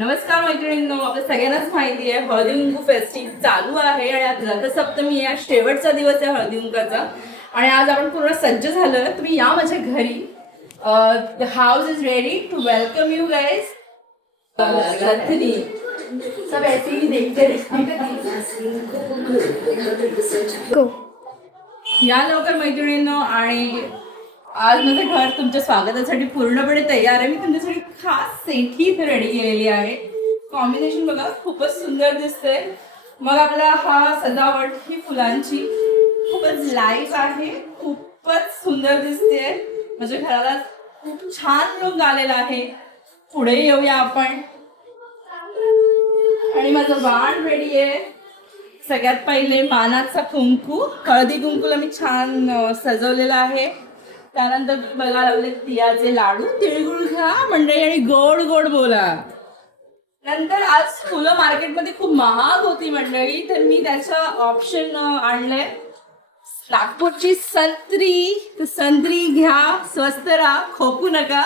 नमस्कार मैत्रिणींनो, आपल्या सगळ्यांनाच माहिती आहे हळदी कुंकू फेस्टिव्ह चालू आहे आणि आज रथसप्तमी या शेवटचा दिवस आहे हळदी कुंकाचा. आणि आज आपण पूर्ण सज्ज झालोय. तुम्ही या माझ्या घरी. The house is ready to welcome you guys. रथनी सब ऐसे ही देखते या लवकर मैत्रिणींनो. आणि आज माझं घर तुमच्या स्वागतासाठी पूर्णपणे तयार आहे. मी तुमच्यासाठी खास सेठी इथे रेडी केलेली आहे. कॉम्बिनेशन बघा खूपच सुंदर दिसते. मग आपला हा सजावट ही फुलांची खूपच लाईट आहे, खूपच सुंदर दिसते. म्हणजे घराला खूप छान लुक आलेला आहे. पुढे येऊया आपण. आणि माझं वाण रेडी आहे. सगळ्यात पहिले मानाचा कुंकू, हळदी कुंकूला मी छान सजवलेला आहे. त्यानंतर बघा लागले तिळाचे लाडू, तिळगुळ घ्या मंडळी आणि गोड गोड बोला. नंतर आज फुलं मार्केटमध्ये खूप महाग होती मंडळी, तर मी त्याचं ऑप्शन आणलंय नागपूरची संत्री. तर संत्री घ्या, स्वस्त राहा, खोकू नका.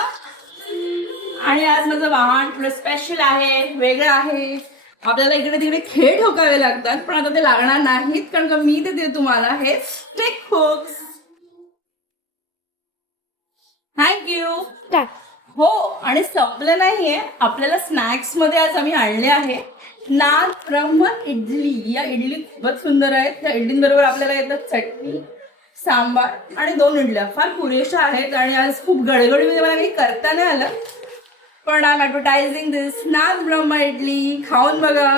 आणि आज माझं वाहन थोडं स्पेशल आहे, वेगळं आहे. आपल्याला इकडे तिकडे खेळ ठोकावे लागतात, पण आता ते लागणार नाहीत, कारण का मी देते तुम्हाला हे स्टिक हुक्स. थँक्यू. हो, आणि संपलं नाहीये. आपल्याला स्नॅक्स मध्ये आज आम्ही आणले आहे नाद ब्रह्म इडली. या इडली खूपच सुंदर आहेत. त्या इडलींबरोबर आपल्याला येतात चटणी, सांबार आणि 2 इडल्या. फार पुरेशा आहेत. आणि आज खूप गडगडीमध्ये मला काही करता नाही आलं, पण आय एम ॲडव्हर्टायझिंग दिस नाद ब्रह्म इडली. खाऊन बघा.